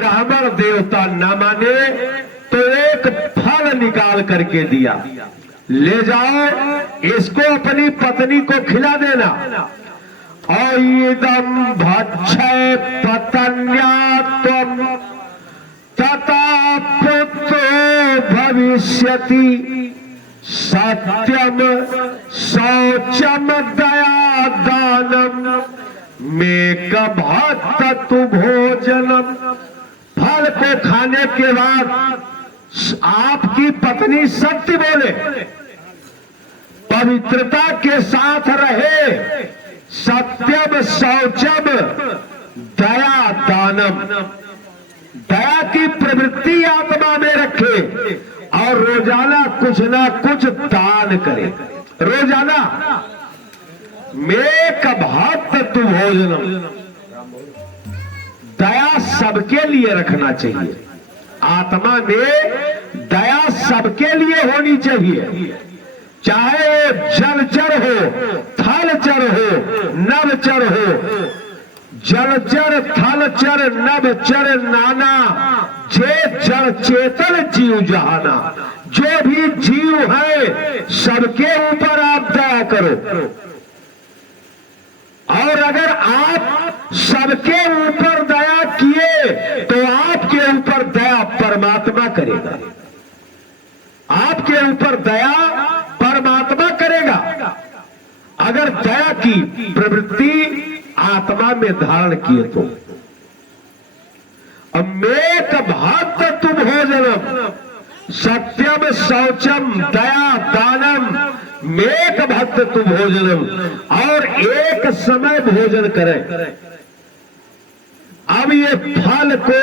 ब्राह्मण देवता न माने तो एक फल निकाल करके दिया, ले जाओ इसको अपनी पत्नी को खिला देना। इदं भक्षय पतन्यात्वं तथा पुत्रो भविष्यति, सत्यम शौचम दया दानम मेकभक्त तु भोजनम। फल को खाने के बाद आपकी पत्नी सत्य बोले, पवित्रता के साथ रहे, सत्यम शौचम दया दानम, दया की प्रवृत्ति आत्मा में रखे और रोजाना कुछ ना कुछ दान करे। रोजाना मेक भक्त तु भोजनम, दया सबके लिए रखना चाहिए। आत्मा में दया सबके लिए होनी चाहिए, चाहे वो जलचर हो, थलचर हो, नभचर हो। जलचर थलचर नभचर नाना, जे जल चेतन जीव जहाना। जो भी जीव है सबके ऊपर आप दया करो, और अगर आप सबके ऊपर दया किए तो आपके ऊपर दया परमात्मा करेगा, आपके ऊपर दया परमात्मा करेगा। अगर दया की प्रवृत्ति आत्मा में धारण किए तो। मेक भक्त तु भोजनम, सत्यम शौचम दया दानम मेक भक्त तु भोजनम, और एक समय भोजन करें। अब ये फल को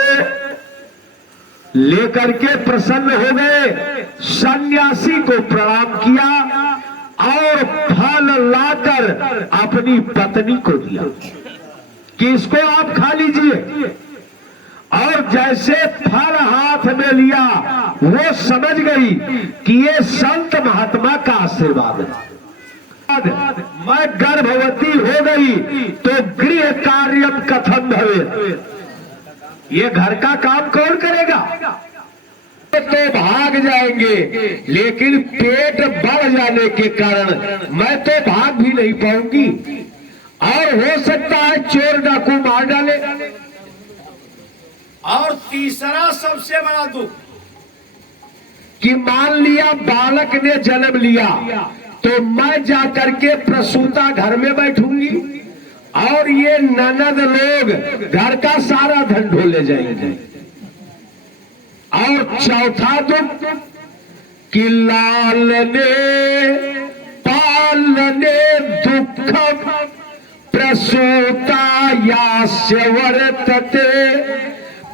लेकर के प्रसन्न हो गए, सन्यासी को प्रणाम किया और फल लाकर अपनी पत्नी को दिया कि इसको आप खा लीजिए। और जैसे फल हाथ में लिया वो समझ गई कि ये संत महात्मा का आशीर्वाद है। मैं गर्भवती हो गई तो गृह कार्यम कथम भवे, ये घर का काम कौन करेगा? तो भाग जाएंगे, लेकिन पेट बढ़ जाने के कारण मैं तो भाग भी नहीं पाऊंगी, और हो सकता है चोर डाकू मार डाले। और तीसरा सबसे बड़ा दुख कि मान लिया बालक ने जन्म लिया तो मैं जाकर के प्रसूता घर में बैठूंगी और ये ननद लोग घर का सारा धन ढो ले जाएंगे। और चौथा दुख कि लालने पालने दुखम प्रसूता यास्य वर्तते,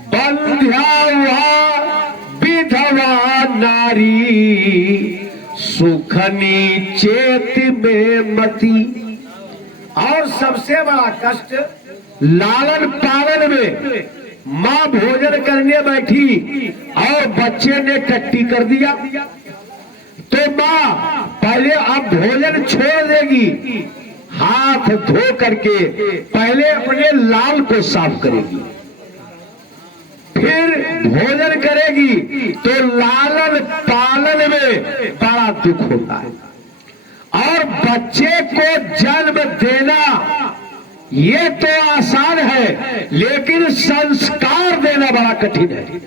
बंध्या विधवा नारी सुखनी चेत में मती। और सबसे बड़ा कष्ट लालन पालन में, माँ भोजन करने बैठी और बच्चे ने टट्टी कर दिया तो माँ पहले अब भोजन छोड़ देगी, हाथ धो करके पहले अपने लाल को साफ करेगी, फिर भोजन करेगी। तो लालन पालन में बड़ा दुख होता है। और बच्चे को जन्म देना ये तो आसान है, लेकिन संस्कार देना बड़ा कठिन है।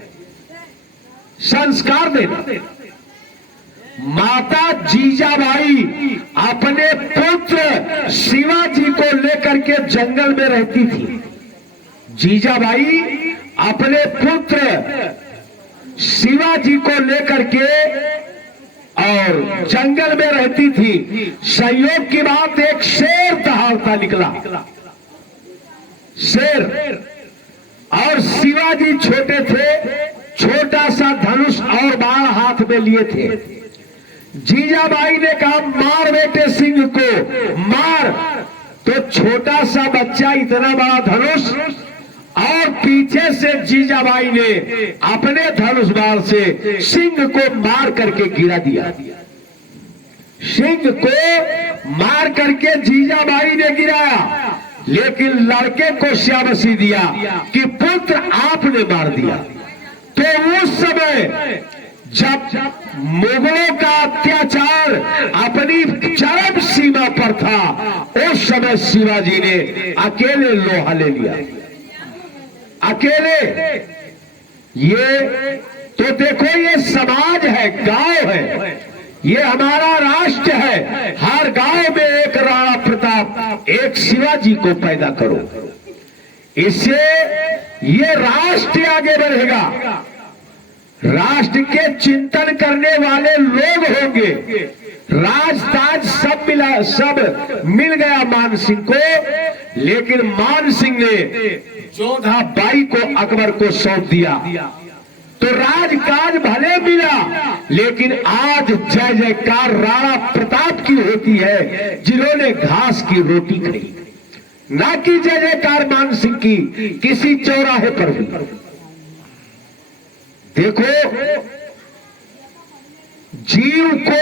संस्कार देना, माता जीजाबाई अपने पुत्र शिवाजी को लेकर के जंगल में रहती थी। जीजाबाई अपने पुत्र शिवाजी को लेकर के और जंगल में रहती थी। संयोग की बात, एक शेर दहाड़ता निकला, शेर, और शिवाजी छोटे थे, छोटा सा धनुष और बाण हाथ में लिए थे। जीजाबाई ने कहा मार बेटे सिंह को मार, तो छोटा सा बच्चा इतना बड़ा धनुष, और पीछे से जीजाबाई ने अपने धनुष बाण से सिंह को मार करके गिरा दिया। सिंह को मार करके जीजाबाई ने गिराया। लेकिन लड़के को श्यामसी दिया कि पुत्र आपने मार दिया। तो उस समय जब मुगलों का अत्याचार अपनी चरम सीमा पर था, उस समय शिवाजी ने अकेले लोहा ले लिया, अकेले। ये तो देखो, ये समाज है, गांव है, ये हमारा राष्ट्र है। हर गांव में एक राणा प्रताप, एक शिवाजी को पैदा करो, इससे ये राष्ट्र आगे बढ़ेगा। राष्ट्र के चिंतन करने वाले लोग होंगे। राजताज सब मिल गया मान सिंह को, लेकिन मान सिंह ने जोधा बाई को अकबर को सौंप दिया। तो राजकाज भले मिला, लेकिन आज जय जयकार राणा प्रताप की होती है, जिन्होंने घास की रोटी खाई, ना कि जय जयकार मान सिंह की किसी चौराहे पर भी। देखो, जीव को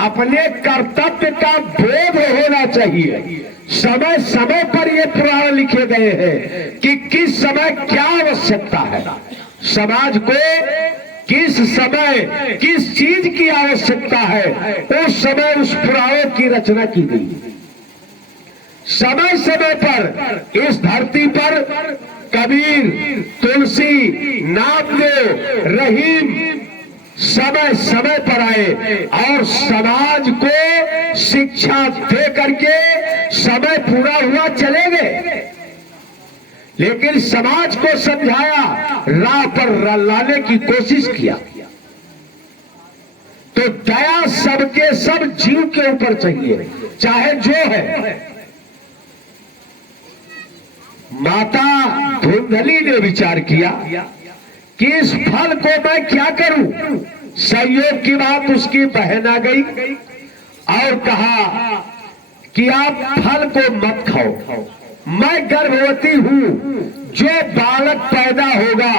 अपने कर्तव्य का बोध होना चाहिए। समय समय पर ये पुराण लिखे गए हैं कि किस समय क्या आवश्यकता है, समाज को किस समय किस चीज की आवश्यकता है, उस समय उस पुराणों की रचना की गई। समय समय पर इस धरती पर कबीर, तुलसी, नामदेव, रहीम समय समय पर आए और समाज को शिक्षा दे करके समय पूरा हुआ चले गए, लेकिन समाज को समझाया, राह पर लाने की कोशिश किया। तो दया सबके सब जीव के ऊपर चाहिए, चाहे जो है। माता धुंधली ने विचार किया कि इस फल को मैं क्या करूं। संयोग की बात उसकी बहन आ गई और कहा कि आप फल को मत खाओ, मैं गर्भवती हूं, जो बालक पैदा होगा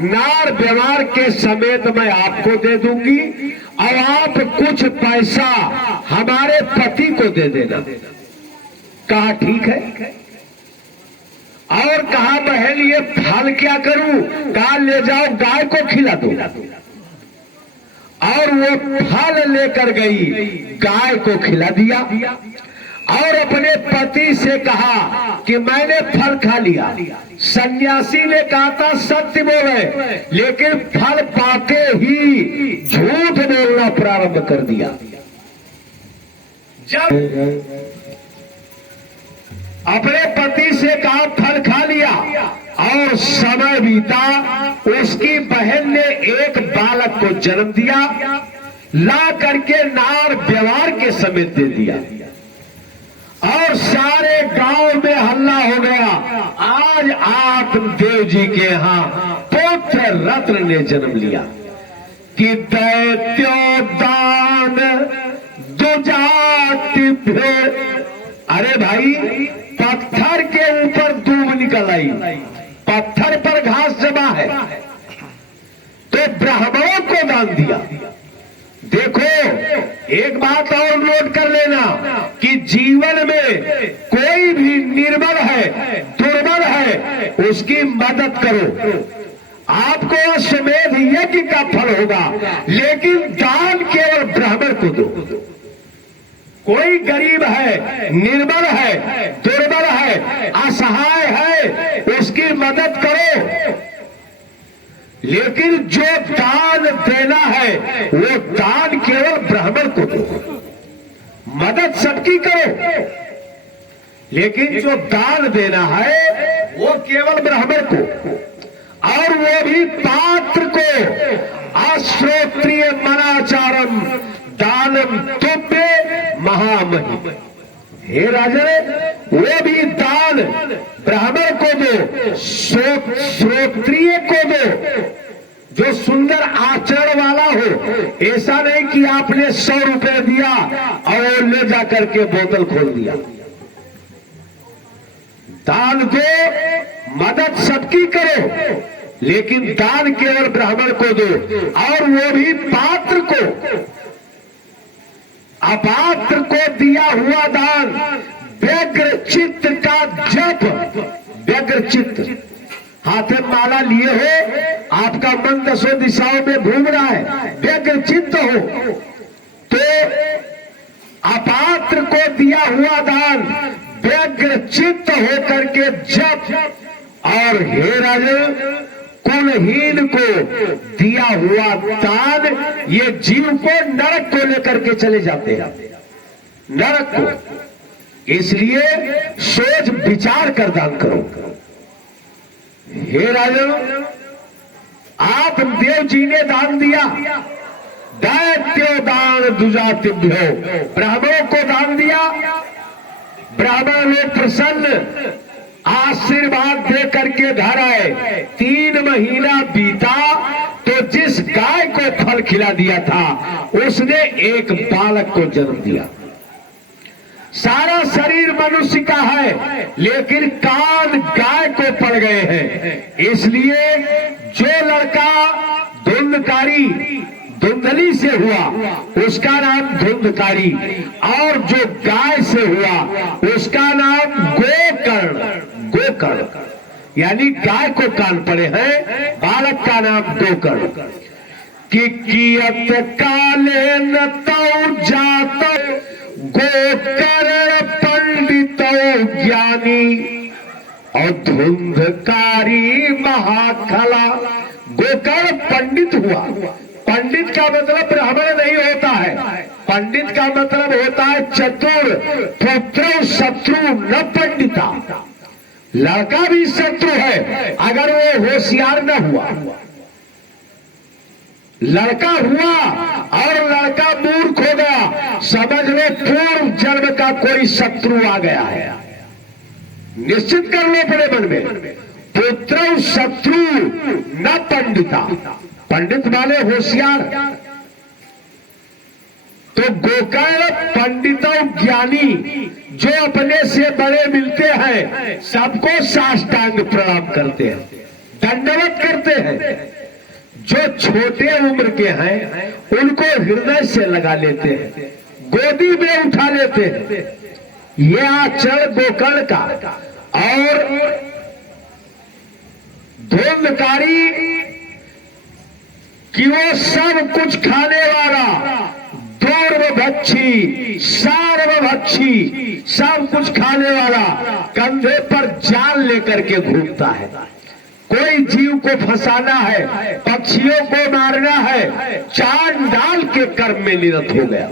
नार व्यवहार के समेत मैं आपको दे दूंगी और आप कुछ पैसा हमारे पति को दे देना। कहा ठीक है। और कहा बहन ये फल क्या करूं। कहा ले जाओ गाय को खिला दो। और वो फल लेकर गई, गाय को खिला दिया और अपने पति से कहा कि मैंने फल खा लिया। सन्यासी ने कहा था सत्य बोले, लेकिन फल पाके ही झूठ बोलना प्रारंभ कर दिया। जब अपने पति से कहा फल खा लिया और समय बीता, उसकी बहन ने एक बालक को जन्म दिया, ला करके नार व्यवहार के समेत दे दिया और सारे गांव में हल्ला हो गया, आज आत्मदेव जी के यहाँ पुत्र रत्न ने जन्म लिया कि दैत्योदान दुजाति। अरे भाई, पत्थर के ऊपर दूब निकल आई, पत्थर पर घास जमा है, तो ब्राह्मणों को दान दिया। देखो, एक बात और नोट कर लेना कि जीवन में कोई भी निर्बल है, दुर्बल है, उसकी मदद करो। आपको अश्वमेध यज्ञ का फल होगा, लेकिन दान केवल ब्राह्मण को दो। कोई गरीब है, निर्बल है, दुर्बल है, असहाय है, उसकी मदद करो, लेकिन जो दान देना है वो दान केवल ब्राह्मण को दो। मदद सबकी करो, लेकिन जो दान देना है वो केवल ब्राह्मण को, और वो भी पात्र को। अश्रोत्रिय मनाचारम दानम तुभ्य महामहिम। हे राजन, वो भी दान ब्राह्मण को दो, श्रोत्रिय को दो, जो सुंदर आचरण वाला हो। ऐसा नहीं कि आपने 100 रुपए दिया और ले जाकर के बोतल खोल दिया। दान को मदद सबकी करो, लेकिन दान केवल ब्राह्मण को दो, और वो भी पात्र को। अपात्र को दिया हुआ दान व्यग्र चित्त का जप, व्यग्र चित्त, हाथ में माला लिए हो, आपका मन दसों दिशाओं में घूम रहा है, व्यग्र चित्त हो तो अपात्र को दिया हुआ दान व्यग्र चित्त होकर के जप, और हे राजन कुलहीन को दिया हुआ दान ये जीव को नरक को लेकर के चले जाते हैं, नरक को। इसलिए सोच विचार कर दान करो। हे राजन आप देव जी ने दान दिया, दैत्यो दान दुजातिभ्यो, ब्राह्मणों को दान दिया, ब्राह्मण लोग प्रसन्न आशीर्वाद दे करके घर आए। 3 महीना बीता तो जिस गाय को फल खिला दिया था उसने एक बालक को जन्म दिया। सारा शरीर मनुष्य का है लेकिन कान गाय को पड़ गए हैं। इसलिए जो लड़का धुंधकारी धुंधली से हुआ उसका नाम धुंधकारी, और जो गाय से हुआ उसका नाम गोकर्ण, गोकर्ण यानी गाय को कान पड़े हैं, बालक का नाम गोकर्ण। कि कियत काले न तौ जातो गोकर्ण पंडित ज्ञानी, और धुंधकारी महाखला। गोकर्ण पंडित हुआ, पंडित का मतलब ब्राह्मण नहीं होता है, पंडित का मतलब होता है चतुर। पुत्र शत्रु न पंडिता, लड़का भी शत्रु है अगर वो होशियार न हुआ। लड़का हुआ और लड़का मूर्ख हो गया, समझ लो पूर्व जन्म का कोई शत्रु आ गया है। निश्चित कर लो अपने मन में, पुत्र शत्रु न पंडिता, पंडित वाले होशियार। तो गोकर्ण पंडित ज्ञानी जो अपने से बड़े मिलते हैं सबको साष्टांग प्रणाम करते हैं, दंडवत करते हैं। जो छोटे उम्र के हैं उनको हृदय से लगा लेते हैं, गोदी में उठा लेते हैं। ये आचरण गोकर्ण का। और धुंधकारी कि वो सब कुछ खाने वाला, दूर्भक्षी सार्वभक्षी, सब कुछ खाने वाला, कंधे पर जाल लेकर के घूमता है। कोई जीव को फंसाना है, पक्षियों को मारना है, चांद डाल के कर्म में निरत हो गया।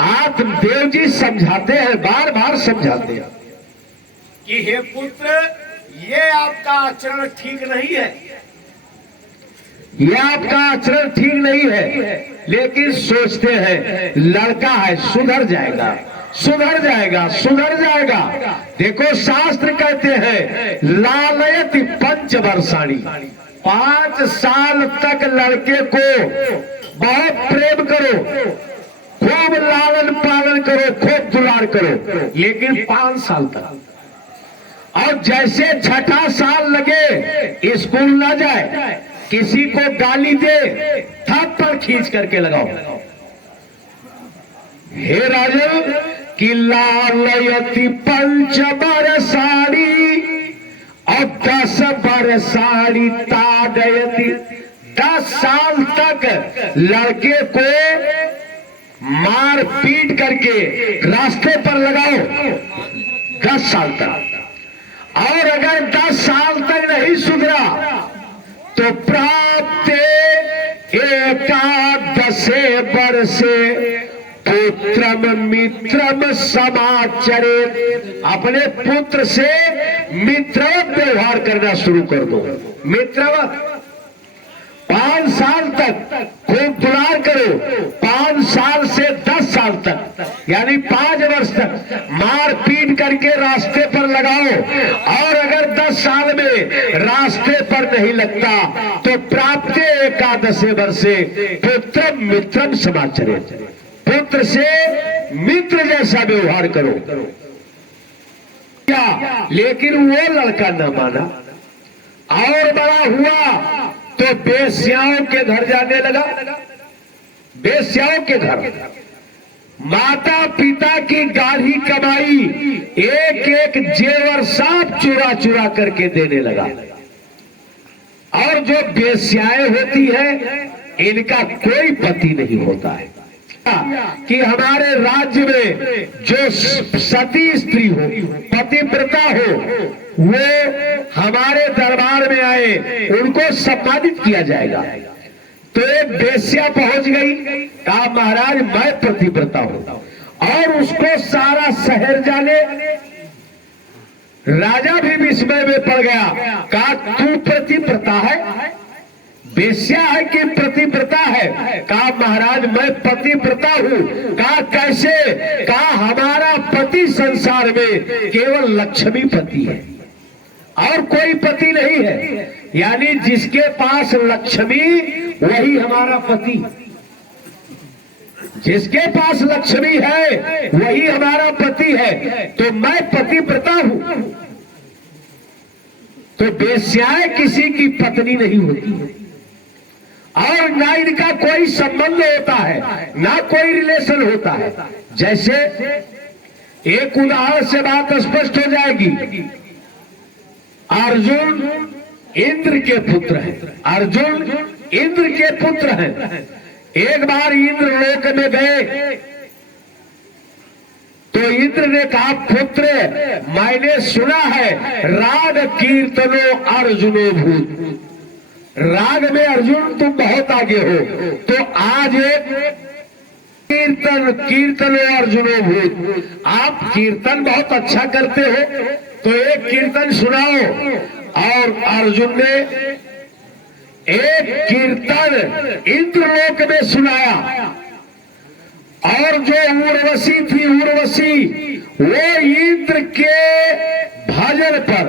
आत्मदेव जी समझाते हैं, बार बार समझाते हैं कि हे पुत्र ये आपका आचरण ठीक नहीं है, ये आपका आचरण ठीक नहीं है। लेकिन सोचते हैं लड़का है सुधर जाएगा, सुधर जाएगा, सुधर जाएगा। देखो शास्त्र कहते हैं लालयति 5 वर्षाणी, 5 साल तक लड़के को बहुत प्रेम करो, खूब लालन पालन करो, खूब दुलार करो, लेकिन 5 साल तक। और जैसे 6ठा साल लगे स्कूल ना जाए, किसी को गाली दे, थप्पड़ खींच करके लगाओ। हे राजन कि लालयति 5 वर्षाणी और 10 वर्षाणी ताडयति, 10 साल तक लड़के को मार पीट करके रास्ते पर लगाओ, 10 साल तक। और अगर 10 साल तक नहीं सुधरा तो प्राप्त 11 वर्षे पुत्रम मित्रम समाचरे, अपने पुत्र से मित्रवत व्यवहार करना शुरू कर दो। मित्रवत 5 साल तक खूब दुलार करो, 5 साल से 10 साल तक यानी 5 वर्ष तक मार पीट करके रास्ते पर लगाओ। और अगर 10 साल में रास्ते पर नहीं लगता तो प्राप्त 11 वर्षे पुत्र मित्रम समाचरे, पुत्र से मित्र जैसा व्यवहार करो। क्या लेकिन वो लड़का न माना, और बड़ा हुआ तो बेस्याओं के घर जाने लगा, बेस्याओं के घर, माता पिता की गाढ़ी कमाई एक एक जेवर साफ चुरा चुरा करके देने लगा। और जो बेश्याएं होती है इनका कोई पति नहीं होता है। कि हमारे राज्य में जो सती स्त्री हो, पतिव्रता हो, वो हमारे दरबार में आए, उनको सम्मानित किया जाएगा। तो एक बेश्या पहुंच गई, कहा महाराज मैं पतिव्रता हूं, और उसको सारा शहर जाने। राजा भी विस्मय में पड़ गया, कहा तू पतिव्रता है, बेश्या है कि पतिव्रता है? कहा महाराज मैं पतिव्रता हूं। कहा कैसे? कहा हमारा पति संसार में केवल लक्ष्मी पति है और कोई पति नहीं है, यानी जिसके पास लक्ष्मी वही हमारा पति, जिसके पास लक्ष्मी है वही हमारा पति है। तो मैं पतिव्रता हूं। तो बेश्याएं किसी की पत्नी नहीं होती और ना इनका कोई संबंध होता है, ना कोई रिलेशन होता है। जैसे एक उदाहरण से बात स्पष्ट हो जाएगी। अर्जुन इंद्र के पुत्र हैं, अर्जुन इंद्र के पुत्र हैं। एक बार इंद्र लोक में गए तो इंद्र ने कहा पुत्र मैंने सुना है राग कीर्तनो अर्जुनो भूत, राग में अर्जुन तुम बहुत आगे हो, तो आज एक कीर्तनो अर्जुनो भूत, आप कीर्तन बहुत अच्छा करते हो, तो एक कीर्तन सुनाओ। और अर्जुन ने एक कीर्तन इंद्रलोक में सुनाया। और जो उर्वशी थी, उर्वशी वो इंद्र के भजन पर,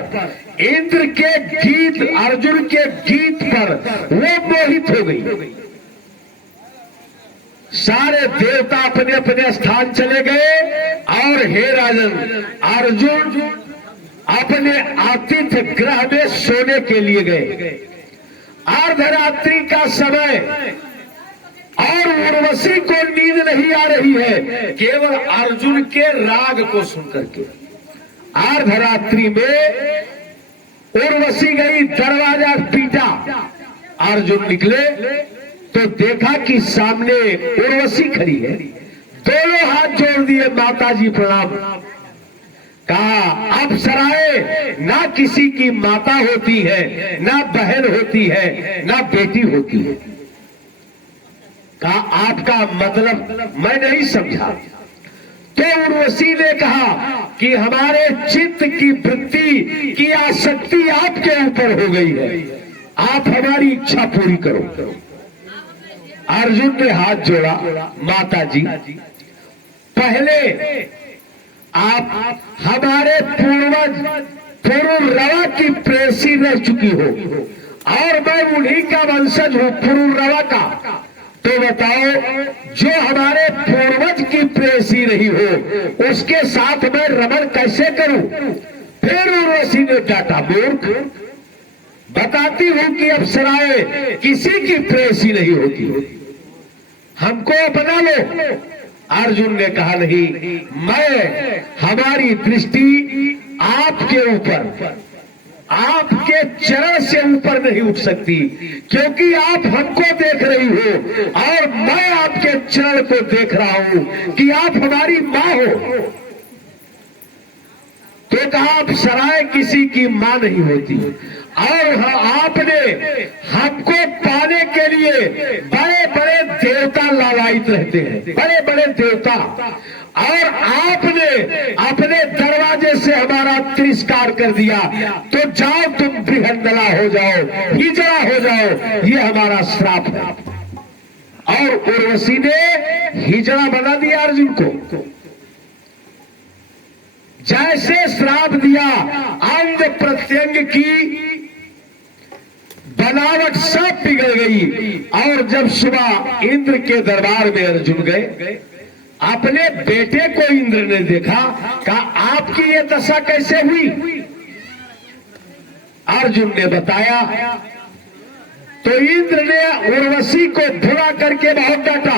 इंद्र के गीत, अर्जुन के गीत पर वो मोहित हो गई। सारे देवता अपने अपने स्थान चले गए और हे राजन अर्जुन अपने आतिथ्य गृह में सोने के लिए गए। अर्धरात्रि का समय और उर्वशी को नींद नहीं आ रही है, केवल अर्जुन के राग को सुनकर के। अर्धरात्रि में उर्वशी गई, दरवाजा पीटा, अर्जुन निकले तो देखा कि सामने उर्वशी खड़ी है। दोनों हाथ जोड़ दिए, माता जी प्रणाम। कहा अप्सराएं ना किसी की माता होती है, ना बहन होती है, ना बेटी होती है। कहा आपका मतलब मैं नहीं समझा। तो उर्वशी ने कहा कि हमारे चित्त की वृत्ति की आसक्ति आपके ऊपर हो गई है, आप हमारी इच्छा पूरी करो। अर्जुन ने हाथ जोड़ा, माता जी पहले आप हमारे पूर्वज पुरुरवा की प्रेसी रह चुकी हो और मैं उन्हीं का वंशज हूं, पुरुरवा का। तो बताओ जो हमारे पूर्वज की प्रेसी रही हो उसके साथ मैं रमण कैसे करूं? फिर उर्वशी ने डांटा, मूर्ख, बताती हूं कि अप्सराएं किसी की प्रेसी नहीं होती, हमको अपना लो। अर्जुन ने कहा नहीं, मैं हमारी दृष्टि आपके ऊपर, आपके चरण से ऊपर नहीं उठ सकती, क्योंकि आप हमको देख रही हो और मैं आपके चरण को देख रहा हूं कि आप हमारी मां हो। तो कहा अप्सराएं किसी की मां नहीं होती और आपने हमको पाने के लिए बड़े बड़े देवता लालायित रहते हैं, बड़े बड़े देवता, और आपने अपने दरवाजे से हमारा तिरस्कार कर दिया। तो जाओ तुम बृहंदला हो जाओ, हिजड़ा हो जाओ, ये हमारा श्राप है। और उर्वशी ने हिजड़ा बना दिया अर्जुन को। जैसे श्राप दिया, अंग प्रत्यंग की बनावट सब बिगड़ गई। और जब सुबह इंद्र के दरबार में अर्जुन गए, अपने बेटे को इंद्र ने देखा, कहा आपकी ये दशा कैसे हुई? अर्जुन ने बताया तो इंद्र ने उर्वशी को बुरा करके बहुत डांटा।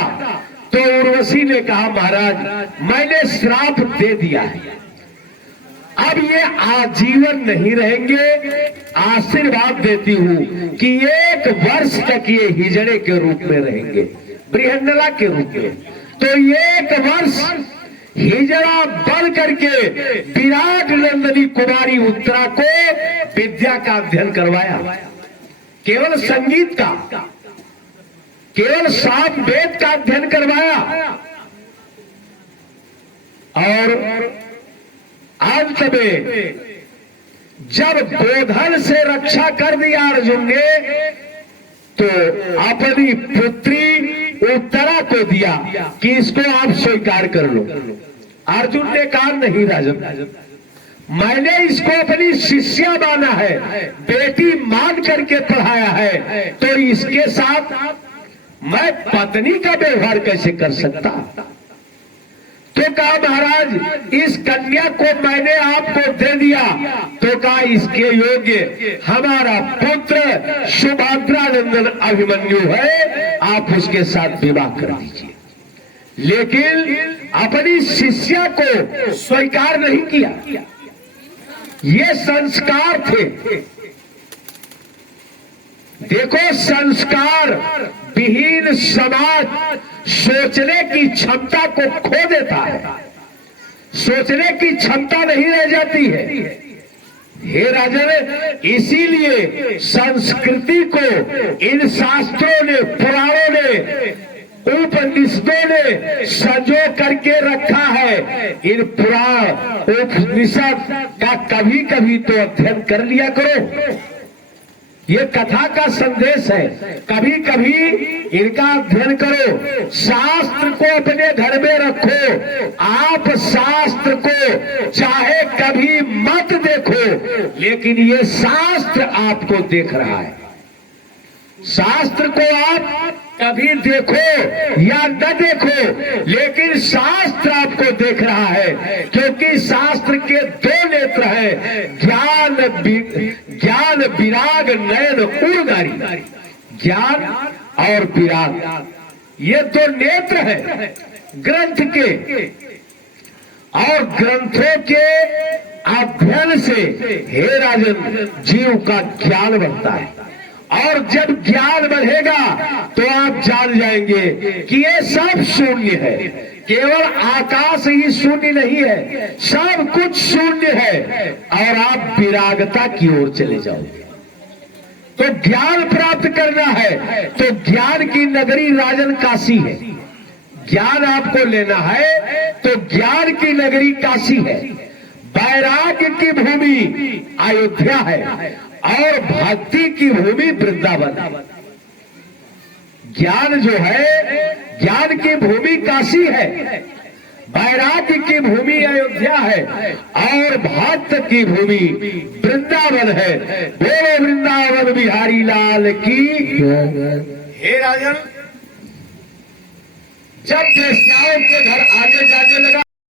तो उर्वशी ने कहा महाराज मैंने श्राप दे दिया है, अब ये आजीवन नहीं रहेंगे, आशीर्वाद देती हूं कि 1 वर्ष तक ये हिजड़े के रूप में रहेंगे, बृहन्नला के रूप में। तो 1 वर्ष हिजड़ा बन करके विराट नंदिनी कुमारी उत्तरा को विद्या का अध्ययन करवाया, केवल संगीत का, केवल साम वेद का अध्ययन करवाया। और अंत में जब गोधन से रक्षा कर दिया अर्जुन ने, तो अपनी पुत्री उत्तरा को दिया कि इसको आप स्वीकार कर लो। अर्जुन ने कहा नहीं राजन, मैंने इसको अपनी शिष्या माना है, बेटी मान करके पढ़ाया है, तो इसके साथ मैं पत्नी का व्यवहार कैसे कर सकता। तो कहा महाराज इस कन्या को मैंने आपको दे दिया, तो कहा इसके योग्य हमारा पुत्र सुभद्रानंदन अभिमन्यु है, आप उसके साथ विवाह कर दीजिए। लेकिन अपनी शिष्या को स्वीकार नहीं किया। ये संस्कार थे। देखो संस्कार विहीन समाज सोचने की क्षमता को खो देता है, सोचने की क्षमता नहीं रह जाती है। हे राजन, इसीलिए संस्कृति को इन शास्त्रों ने, पुराणों ने, उपनिषदों ने संजो करके रखा है। इन पुराण उपनिषद का कभी कभी तो अध्ययन कर लिया करो। ये कथा का संदेश है, कभी कभी इनका अध्ययन करो। शास्त्र को अपने घर में रखो। आप शास्त्र को चाहे कभी मत देखो, लेकिन ये शास्त्र आपको देख रहा है। शास्त्र को आप कभी देखो या न देखो, लेकिन शास्त्र आपको देख रहा है, क्योंकि शास्त्र के 2 नेत्र हैं, ज्ञान विराग नयन उर्गारी। ज्ञान और विराग ये 2 नेत्र हैं ग्रंथ के, और ग्रंथों के अध्ययन से हे राजन जीव का ज्ञान बढ़ता है। और जब ज्ञान बढ़ेगा तो आप जान जाएंगे कि ये सब शून्य है, केवल आकाश ही शून्य नहीं है, सब कुछ शून्य है। और आप विरागता की ओर चले जाओगे। तो ज्ञान प्राप्त करना है तो ज्ञान की नगरी राजन काशी है। ज्ञान आपको लेना है तो ज्ञान की नगरी काशी है। वैराग्य की भूमि अयोध्या है और भक्ति की भूमि वृंदावन। ज्ञान जो है, ज्ञान की भूमि काशी है, वैराग्य की भूमि अयोध्या है और भक्त की भूमि वृंदावन है। बोलो वृंदावन बिहारी लाल की। हे राजन, जब वेश्याओं के घर आने जाने लगा